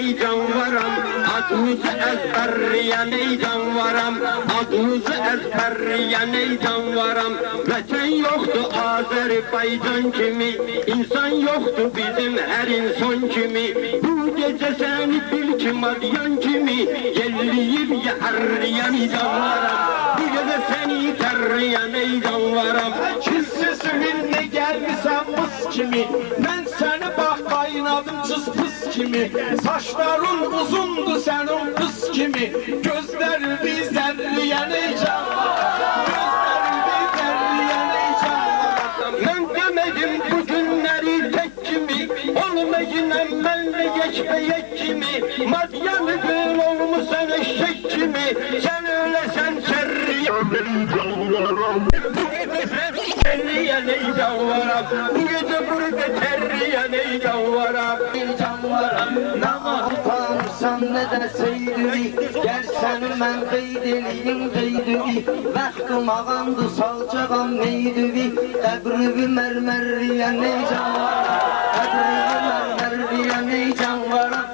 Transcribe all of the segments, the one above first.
ey canvaram, adınızı ezberleyen ey canvaram, adınızı ezberleyen ey canvaram. Vətən yoktu Azerbaycan kimi, insan yoktu bizim her insan kimi. Bu gece seni bil ki madyan kimi, yelliyip yerleyen ey canvaram. Bu gece seni terleyen ey canvaram. Kimsesinin gelmişsen mıs kimi, ben seni bak kaynadım cız pıs kimi. Saçların uzundu senin kız kimi, gözlerin bizlerleyen ey canvaram. Gözlerin bizlerleyen ey canvaram. Ben demedim bu günleri tek kimi, olmayın benle geçmeyek kimi. Madyanı gül olmuşsan eşek kimi, sen öylesen serriyen ey canvaram. Bu gece sen terliyen ey canvaram, bu gece burada terliyen ey canvaram. Ey canvaram, nama utanırsan ne deseydi, gel seni ben qeydiliyim qeydi. Vaxtım ağandı salcağam neydi, qəbrivi mərmərliyən ey canvaram. Qəbrivi mərmərliyən ey canvaram,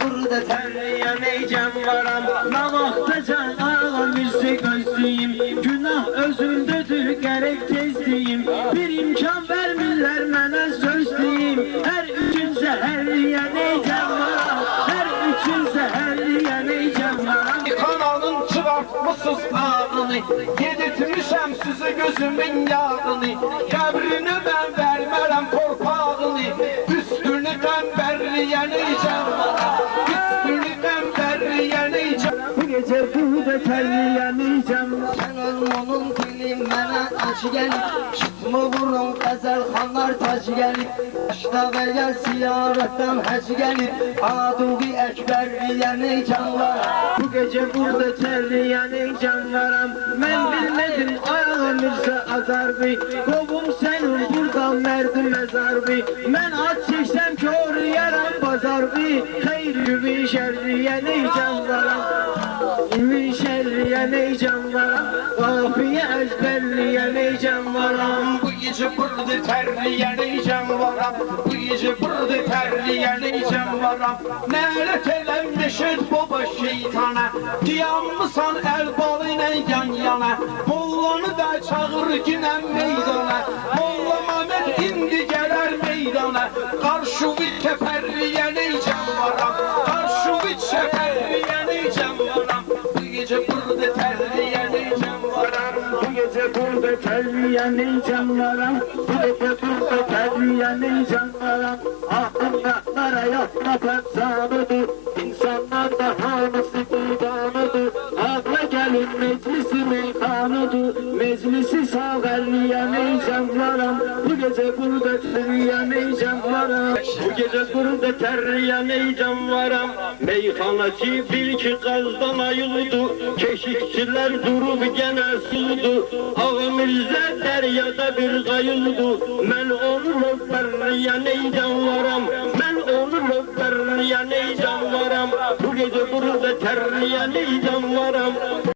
burada tərliyən ey canvaram. Namaqdacan ağam üstü gözlüyüm, günah özündədir gerek tezliyim. Bir imkan vermirlər mənə sözlüyüm, her üçün zəhərliyən ey canvaram, her üçün zəhərliyən ey canvaram. Kanalın çıkartmışsız ağını, yedirtmişəm sizi gözümün yağını. Qəbrini ben vermərəm torpağını, üstünü təmbərliyən ey canvaram. Üstünü təmbərliyən ey canvaram. Bu gece burada terliyən ey canvaram. Sen onun dilim mənə acı gəlib, çıtmı vurun qəzəlxanlar tac gəlib. Aştağıya ziyarətdən həc gəlib, aduqi əkbərliyən ey canvaram. Bu gece burada terleyen ey canvaram. Ben bilmedim ayağım ise azarbi, kovum senin buradan merdi mezarbi. Ben at çeksem kör yaram bazarbi, hayır bir şerriyen ey canvaram. Bir şerriyen ey canvaram, kafiye ezberleyen ey canvaram. Bu gece burada terleyen ey canvaram, bu gece burada terleyen ey canvaram. Nəlet eləmişid baba şeytana, dayanmısan el balı ilə yan yana. Mollanı da çağır ginə meydana, Molla Məhəmməd indi gələr meydana. Qarşıvı kəpərliyən ey canvaram, qarşıvı çəpərliyən ey canvaram. Bu gece burada terleyen ey canvaram. Bu gece burada terleyen ey canvaram. Bu gece burada terleyen ey canvaram. Ahmaklara yapmak efsanıdır, İnsanlar da hamısı didanıdır. Akla gelin meclisi meykanıdır, meclisi sağerleyen ey canvaram. Bu gece burada terleyen ey canvaram. Bu gece burada terleyen ey canvaram. Meyhanacı bil ki gazdan ayıldı, keşikçiler durup gene suldu. Ağa Mirza deryada bir kayıldı, ben onu löpberleyen ey canvaram. Ben onu löpberleyen ey canvaram. Bu gece burada terleyen ey canvaram.